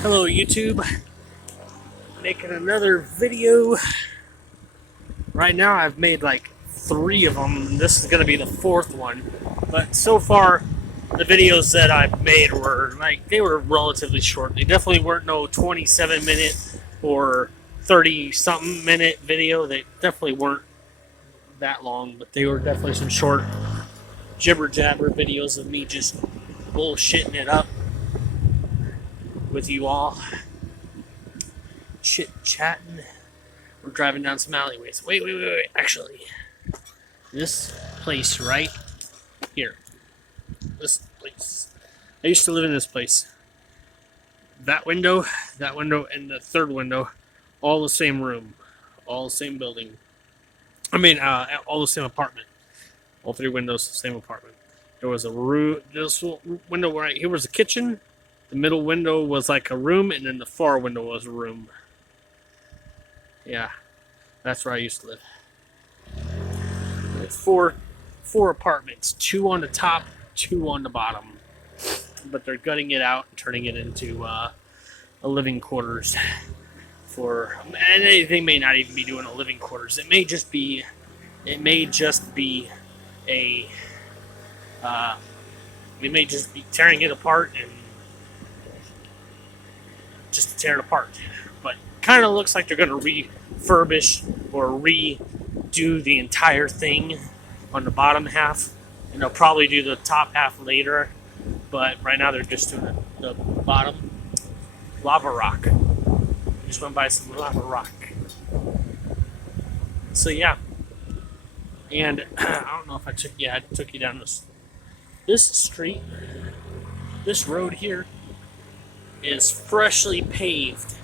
Hello YouTube, making another video. Right now I've made like 3 of them. This is going to be the 4th one. But so far the videos that I've made were they were relatively short. They definitely weren't no 27-minute or 30-something minute video. They definitely weren't that long, but they were definitely some short jibber jabber videos of me just bullshitting it up with you all. Chit-chatting. We're driving down some alleyways. Wait. Actually, this place right here. This place. I used to live in this place. That window, and the third window, all the same room. All the same building. All the same apartment. All 3 windows, same apartment. There was a room. This window right here was a kitchen. The middle window was like a room, and then the far window was a room. Yeah, that's where I used to live. It's four apartments, 2 on the top, 2 on the bottom. But they're gutting it out and turning it into a living quarters. And they may not even be doing a living quarters. It may just be a. We may just be tearing it apart and just to tear it apart. But kind of looks like they're going to refurbish or redo the entire thing on the bottom half, and they'll probably do the top half later. But right now they're just doing the bottom. Lava rock. Just went by some lava rock. So yeah, and I don't know if I took you down this street. This road here is freshly paved.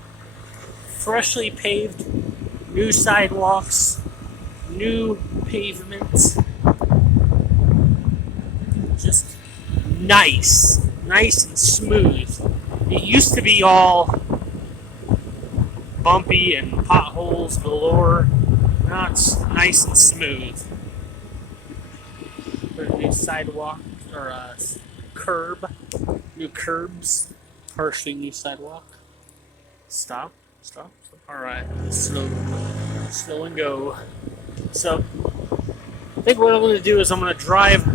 New sidewalks, new pavements. Just nice and smooth. It used to be all bumpy and potholes galore. Now it's nice and smooth. There's a new sidewalk or a curb, new curbs, partially new sidewalk. Stop. All right, slow and go. So I think what I'm going to do is I'm going to drive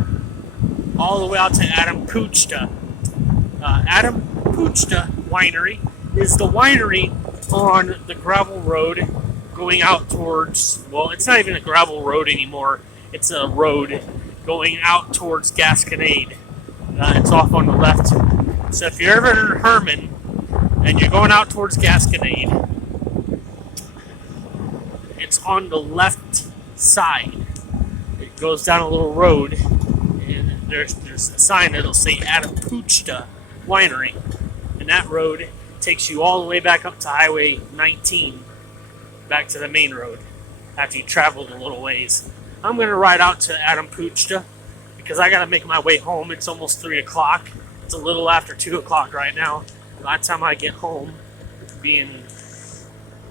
all the way out to Pukta. Pukta Winery is the winery on the gravel road going out towards, well, it's not even a gravel road anymore. It's a road going out towards Gasconade. It's off on the left. So if you're ever in Hermann and you're going out towards Gasconade, it's on the left side. It goes down a little road, and there's a sign that'll say Pukta Winery, and that road takes you all the way back up to Highway 19, back to the main road, after you traveled a little ways. I'm going to ride out to Pukta, because I got to make my way home. It's almost 3 o'clock. It's a little after 2 o'clock right now. By the time I get home,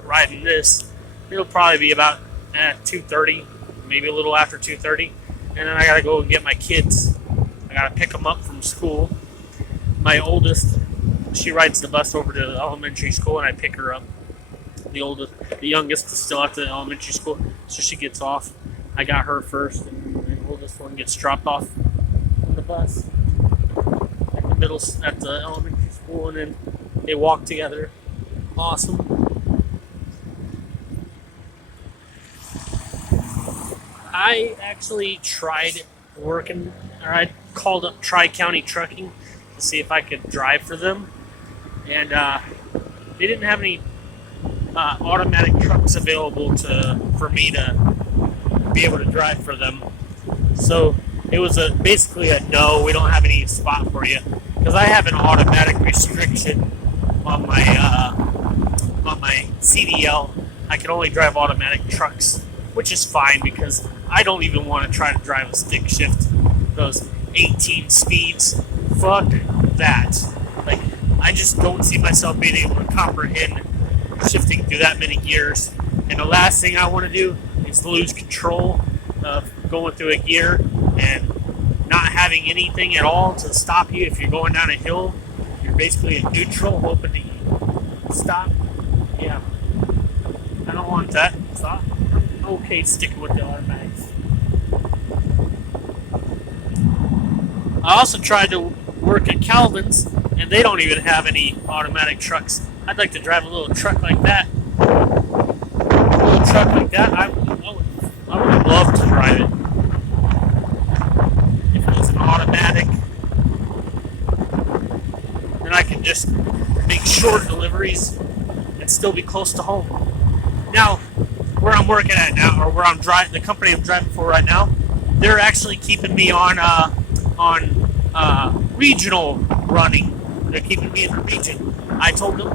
riding this, it'll probably be about 2:30, maybe a little after 2:30. And then I got to go and get my kids. I got to pick them up from school. My oldest, she rides the bus over to the elementary school, and I pick her up. The youngest is still at the elementary school, so she gets off. I got her first, and the oldest one gets dropped off on the bus at the elementary school, and then they walk together. Awesome. I actually tried working, or I called up Tri-County Trucking to see if I could drive for them, and they didn't have any automatic trucks available for me to be able to drive for them. So it was basically a no. We don't have any spot for you, because I have an automatic restriction on my CDL. I can only drive automatic trucks, which is fine because I don't even want to try to drive a stick shift. Those 18 speeds, fuck that. I just don't see myself being able to comprehend shifting through that many gears. And the last thing I want to do is lose control of going through a gear and not having anything at all to stop you if you're going down a hill. You're basically in neutral, hoping to stop. Yeah, I don't want that. Stop. I'm okay sticking with the automatics. I also tried to work at Calvin's, and they don't even have any automatic trucks. I'd like to drive a little truck like that. A little truck like that, I would love to drive it. If it was an automatic, then I could just make short deliveries and still be close to home. Now, where I'm working at now, or where I'm driving, the company I'm driving for right now, they're actually keeping me on regional running. They're keeping me in the region. I told them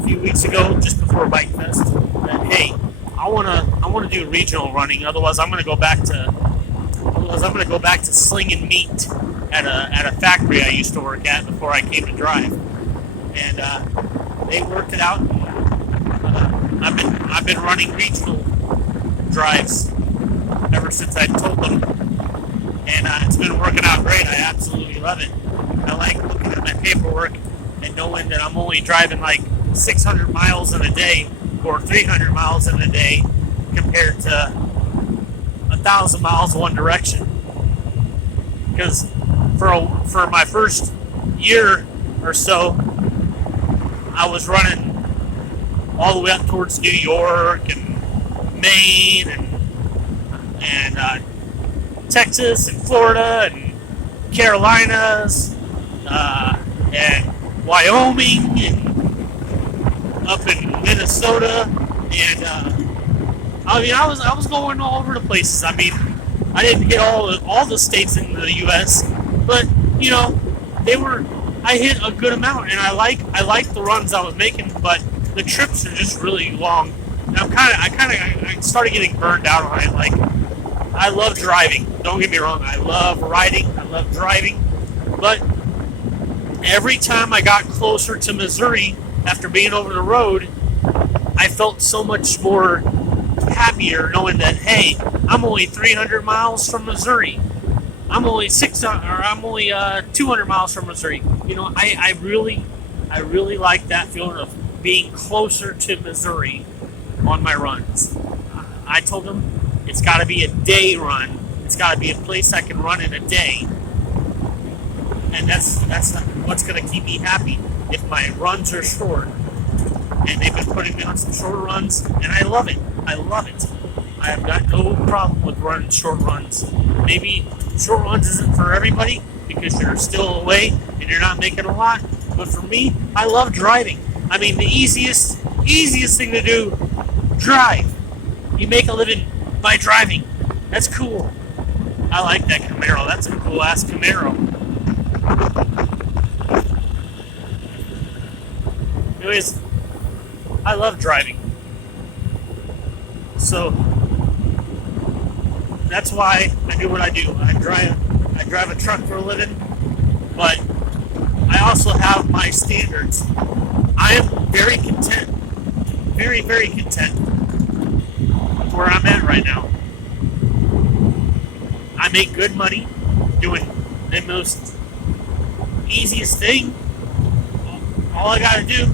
a few weeks ago, just before Bike Fest, that hey, I wanna do regional running. Otherwise, I'm gonna go back to slinging meat at a factory I used to work at before I came to drive. And they worked it out. I've been running regional drives ever since I told them, and it's been working out great. I absolutely love it. I like looking at my paperwork and knowing that I'm only driving like 600 miles in a day or 300 miles in a day compared to 1,000 miles one direction. Because for my first year or so, I was running all the way up towards New York and Maine and Texas and Florida and Carolinas and Wyoming and up in Minnesota, and I was going all over the places. I mean, I didn't hit all the states in the U.S., but you know, I hit a good amount, and I like the runs I was making, but the trips are just really long, and I started getting burned out on it. Like, I love driving. Don't get me wrong. I love riding. I love driving. But every time I got closer to Missouri after being over the road, I felt so much more happier knowing that, hey, I'm only 300 miles from Missouri. I'm only 200 miles from Missouri. You know, I really like that feeling of being closer to Missouri on my runs. I told them it's got to be a day run. It's got to be a place I can run in a day, and that's what's going to keep me happy. If my runs are short, and they've been putting me on some short runs, and I love it. I love it. I have got no problem with running short runs. Maybe short runs isn't for everybody because you're still away and you're not making a lot. But for me, I love driving. I mean, the easiest thing to do, drive. You make a living by driving. That's cool. I like that Camaro. That's a cool ass Camaro. Anyways, I love driving. So that's why I do what I do. I drive a truck for a living, but I also have my standards. I am very content, very, very content with where I'm at right now. I make good money doing the most easiest thing. All I gotta do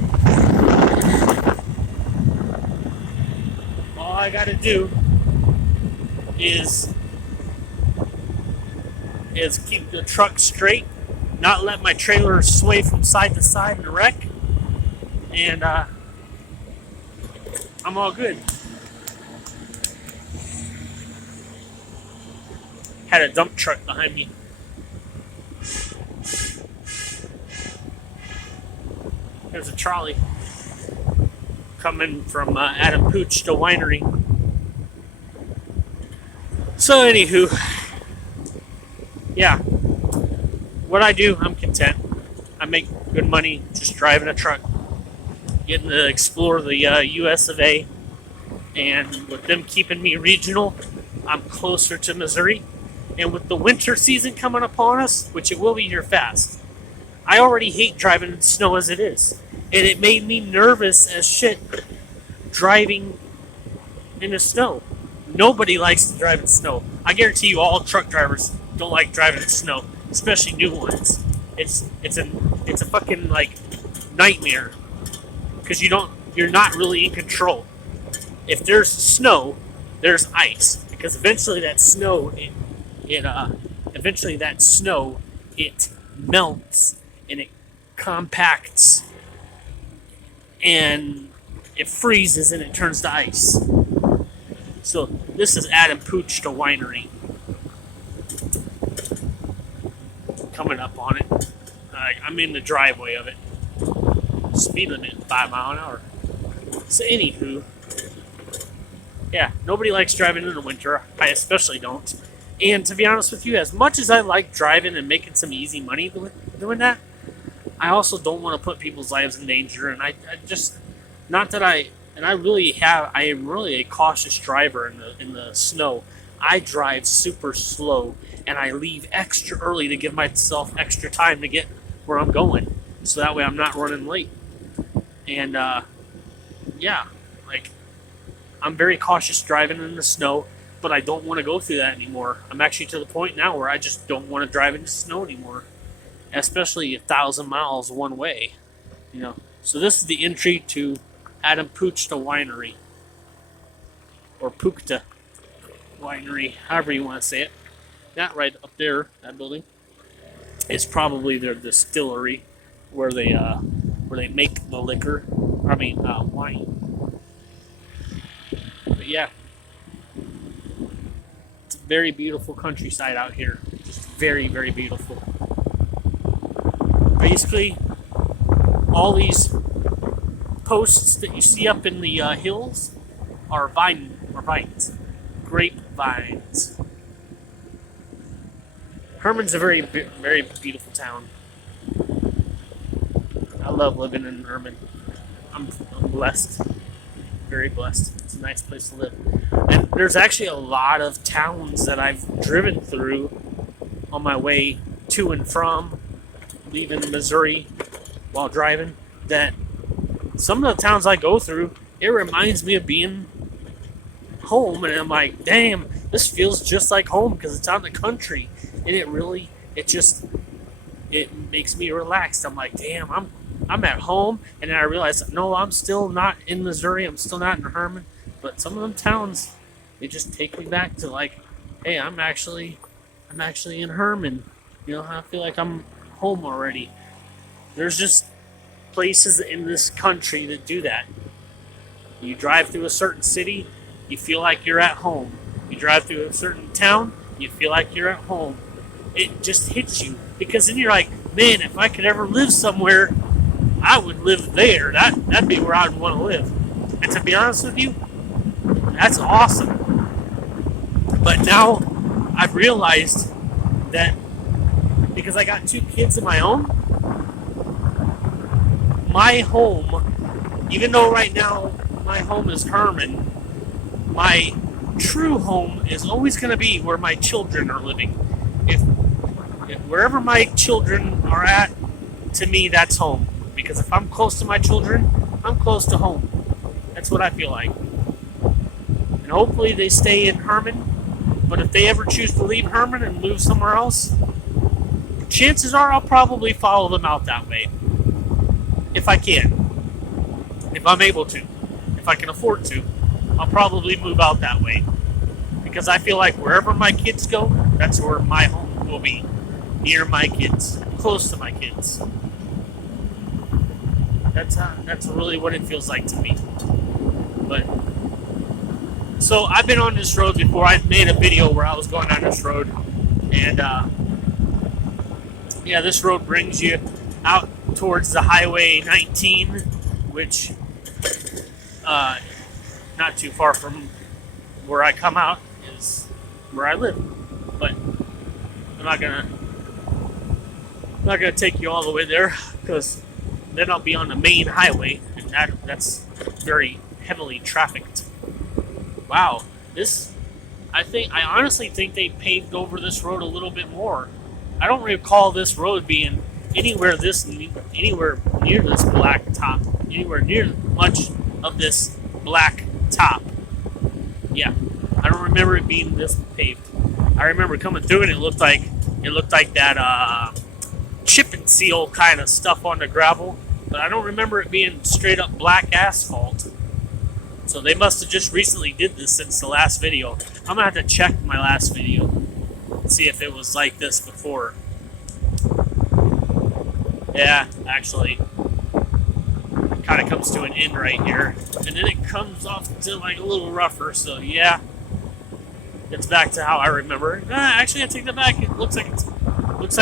is keep the truck straight, not let my trailer sway from side to side in a wreck, and I'm all good. Had a dump truck behind me. There's a trolley coming from Adam Pukta Winery. So anywho, yeah, what I do, I'm content. I make good money just driving a truck, getting to explore the U.S. of A. And with them keeping me regional, I'm closer to Missouri. And with the winter season coming upon us, which it will be here fast, I already hate driving in snow as it is. And it made me nervous as shit driving in the snow. Nobody likes to drive in snow. I guarantee you all truck drivers don't like driving in snow, especially new ones. it's a fucking like nightmare because you're not really in control. If there's snow, there's ice because eventually that snow it melts and it compacts and it freezes and it turns to ice. So this is Pukta Winery. Coming up on it. I'm in the driveway of it. Speed limit 5 miles an hour. So anywho, yeah, nobody likes driving in the winter. I especially don't. And to be honest with you, as much as I like driving and making some easy money doing that, I also don't want to put people's lives in danger. And I just, not that I am really a cautious driver in the snow. I drive super slow and I leave extra early to give myself extra time to get where I'm going. So that way I'm not running late. And yeah, like I'm very cautious driving in the snow, but I don't want to go through that anymore. I'm actually to the point now where I just don't want to drive in the snow anymore, especially 1,000 miles one way. You know. So this is the entry to Pukta Winery, or Pukta Winery, however you want to say it. That right up there, that building, is probably their distillery where they make the liquor. Wine. But yeah, it's a very beautiful countryside out here. Just very, very beautiful. Basically, all these posts that you see up in the hills are vines, grapevines. Hermann's a very, very beautiful town. I love living in Hermann. I'm blessed, very blessed. It's a nice place to live. And there's actually a lot of towns that I've driven through on my way to and from leaving Missouri while driving, that some of the towns I go through, it reminds me of being home, and I'm like, damn, this feels just like home because it's out in the country, and it makes me relaxed. I'm like, damn, I'm at home, and then I realize, no, I'm still not in Missouri, I'm still not in Hermann, but some of them towns, they just take me back to like, hey, I'm actually in Hermann. You know, I feel like I'm home already. There's just places in this country that do that. You drive through a certain city, you feel like you're at home. You drive through a certain town, you feel like you're at home. It just hits you because then you're like, man, if I could ever live somewhere, I would live there. That'd be where I'd want to live. And to be honest with you, that's awesome. But now I've realized that because I got 2 kids of my own, my home, even though right now my home is Hermann, my true home is always going to be where my children are living. If wherever my children are at, to me, that's home. Because if I'm close to my children, I'm close to home. That's what I feel like. And hopefully they stay in Hermann. But if they ever choose to leave Hermann and move somewhere else, chances are I'll probably follow them out that way. If I can. If I'm able to. If I can afford to, I'll probably move out that way. Because I feel like wherever my kids go, that's where my home will be. Near my kids. Close to my kids. That's really what it feels like to me. But so I've been on this road before. I made a video where I was going on this road, and yeah, this road brings you out towards the Highway 19, which not too far from where I come out is where I live. But I'm not gonna take you all the way there because then I'll be on the main highway, and that's very heavily trafficked. Wow, I honestly think they paved over this road a little bit more. I don't recall this road being anywhere near this black top, anywhere near much of this black top. Yeah, I don't remember it being this paved. I remember coming through and it looked like that chip and seal kind of stuff on the gravel, but I don't remember it being straight up black asphalt. So they must have just recently did this since the last video. I'm gonna have to check my last video and see if it was like this before. Yeah, actually, it kind of comes to an end right here, and then it comes off to like a little rougher. So yeah, it's back to how I remember. Actually, I take that back. It looks like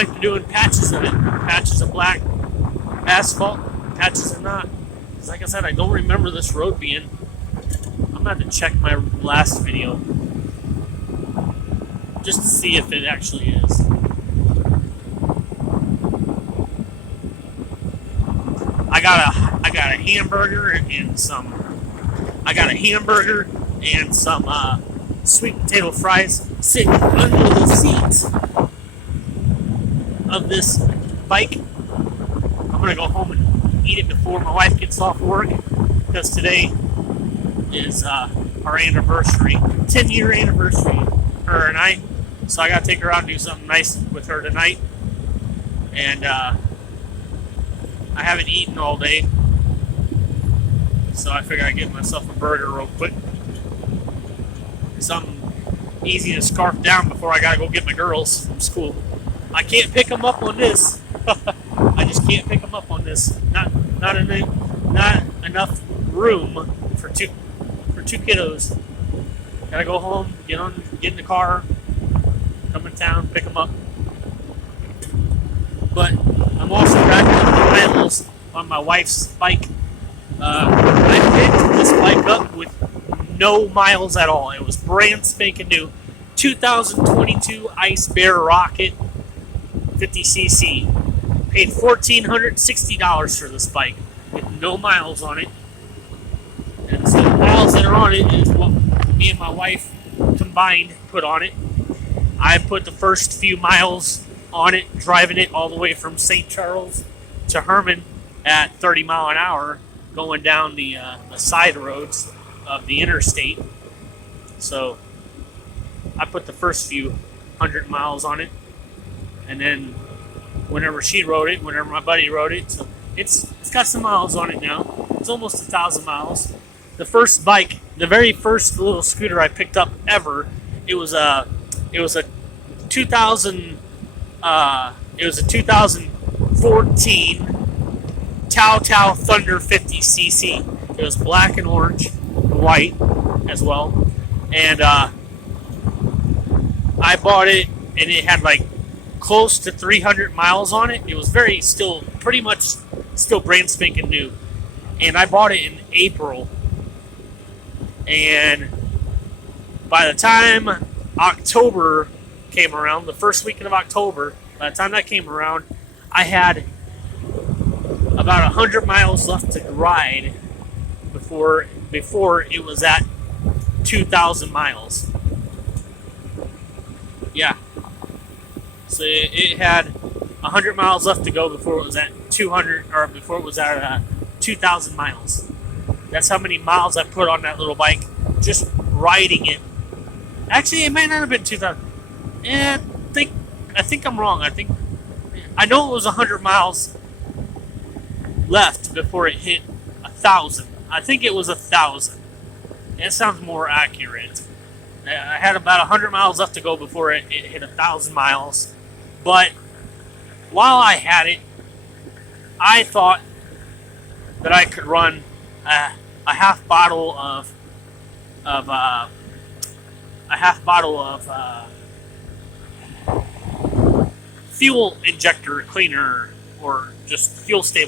they're doing patches of it, patches of black asphalt, patches of not. Because like I said, I don't remember this road being. I'm gonna have to check my last video just to see if it actually is. I got a hamburger and some. I got a hamburger and some sweet potato fries sitting under the seat of this bike. I'm gonna go home and eat it before my wife gets off work, because today is our anniversary, 10-year anniversary, her and I. So I gotta take her out and do something nice with her tonight. And I haven't eaten all day, so I figured I'd get myself a burger real quick. Something easy to scarf down before I gotta go get my girls from school. I can't pick them up on this. I just can't pick them up on this. Not enough room for two kiddos. Gotta go home, get in the car, come in town, pick them up. But I'm also racking up the miles on my wife's bike. I picked this bike up with no miles at all. It was brand spanking new, 2022 Icebear Rocket 50cc. Paid $1,460 for this bike with no miles on it. And so the miles that are on it is what me and my wife combined put on it. I put the first few miles on it, driving it all the way from St. Charles to Hermann at 30 mile an hour, going down the side roads of the interstate. So I put the first few 100 miles on it, and then whenever she rode it, whenever my buddy rode it, so it's got some miles on it now. It's almost 1,000 miles. The first bike, the very first little scooter I picked up ever, it was a 2014 taotao Thunder 50cc. It was black and orange, and white as well, and I bought it, and it had like close to 300 miles on it. It was pretty much still brand spanking new, and I bought it in April. And by the time October came around, the first weekend of October, by the time that came around, I had about 100 miles left to ride before it was at 2,000 miles. Yeah. So it had 100 miles left to go before it was at 2,000 miles. That's how many miles I put on that little bike just riding it. Actually, it might not have been 2,000. I think I'm wrong. I know it was 100 miles left before it hit 1,000. I think it was 1,000. That sounds more accurate. I had about 100 miles left to go before it hit 1,000 miles. But while I had it, I thought that I could run a half bottle of fuel injector cleaner, or just fuel stabilizer.